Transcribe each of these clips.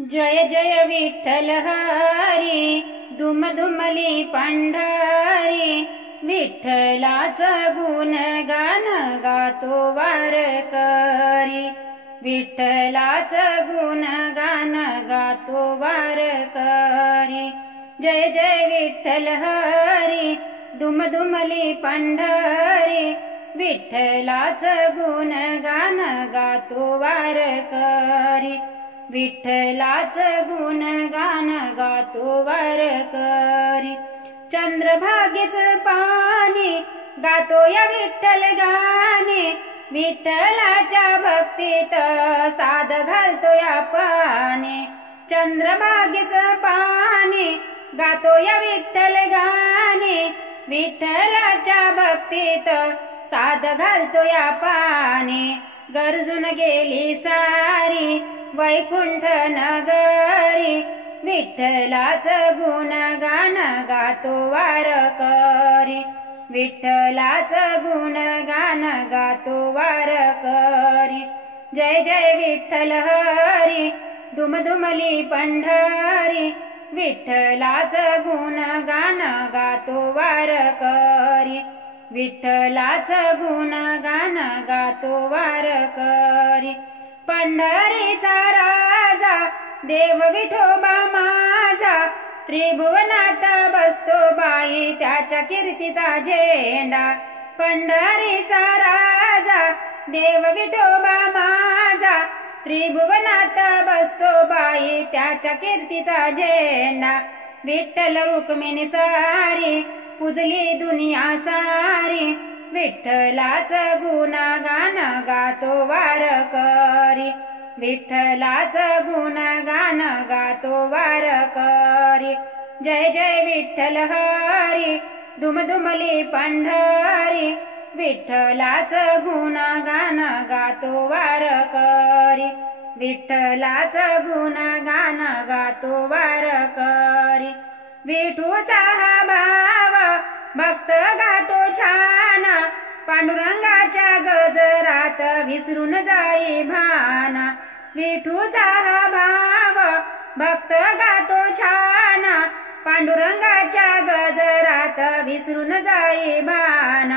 जय जय विठ्ठल हरी, दुम दुमली पंढरी। विठ्ठलाचं गुणगान गातो वारकरी, विठ्ठलाचं गुणगान गातो वारकरी। जय जय विठ्ठल हरी, दुम दुमली पंढरी। विठ्ठलाचं गुणगान गातो वारकरी, विठ्ठलाचं गुणगान गातो वारकरी। चंद्रभागेचं पाणी गातो या विठ्ठल गाणे, विठ्ठलाच्या भक्तीत साद घालतो या पाने। चंद्रभागेचं पाणी गातो या विठ्ठल गाणे, विठ्ठलाच्या भक्तीत साद घालतो या पाने। गरजून गेली सारी वैकुंठ नगरी, विठ्ठलाचं गुणगान गातो वारकरी, विठ्ठलाचं गुणगान गातो वारकरी। जय जय विठ्ठल हरी, दुम दुमली पंढरी। विठ्ठलाचं गुणगान गातो वारकरी, विठ्ठलाचं गुणगान गातो वारकरी। पंढरीचा राजा देव विठोबा माझा, त्रिभुवनात बसतो बाई त्याच्या कीर्तीचा झेंडा। पंढरीचा राजा देव विठोबा माझा, त्रिभुवनात बसतो बाई त्याच्या कीर्तीचा झेंडा। विठ्ठल रुक्मिणी सारी पुजली दुनिया सारी, विठ्ठलाचं गुणगान गातो वारकरी, विठ्ठलाचं गुणगान गातो वारकरी। जय जय विठ्ठल हरी, दुम दुमली पंढरी। विठ्ठलाचं गुणगान गातो वारकरी, विठ्ठलाचं गुणगान गातो वारकरी। विठूचा हा भाव भक्त गातो छान, पांडुरंगाच्या गजरात विसरून जाई भान। विठूचा हा भाव भक्त गातो छान, पांडुरंगाच्या गजरात विसरून जाई भान।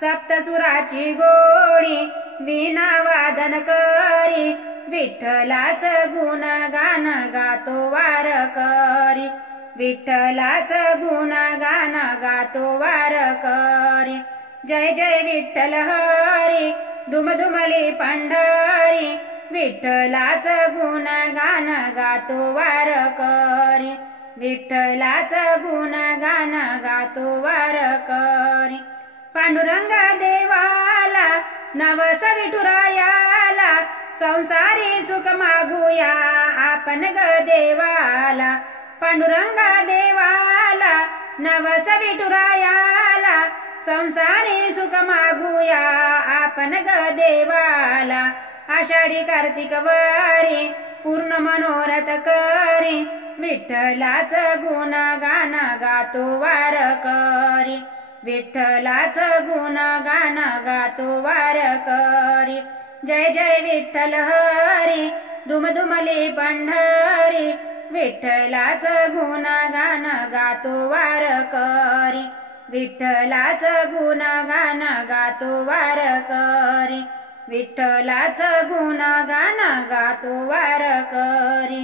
सप्तसुराची गोडी वीणा वादन करी, विठ्ठलाचं गुणगान गातो वारकरी, विठ्ठलाचं गुणगान गातो वारकरी। जय जय विठ्ठल हरी, दुम दुमली पंढरी। विठ्ठलाचं गुणगान गातो वारकरी, विठ्ठलाचं गुणगान गातो वारकरी। पांडुरंग देवाला नवस विठुरायाला, संसारी सुख मागूया आपण ग देवाला। पांडुरंग देवाला नवस विठुरायाला, संसारी सुख मागूया आपण ग देवाला। आषाढी कार्तिक वारी पूर्ण मनोरथ करी, विठ्ठलाचं गुणगान गातो वारकरी, विठ्ठलाचं गुणगान गातो वारकरी। जय जय विठ्ठल हरी, दुम दुमली पंढरी। विठ्ठलाचं गुणगान गातो वारकरी, विठ्ठलाचं गुणगान गातो वारकरी, विठ्ठलाचं गुणगान गातो वारकरी।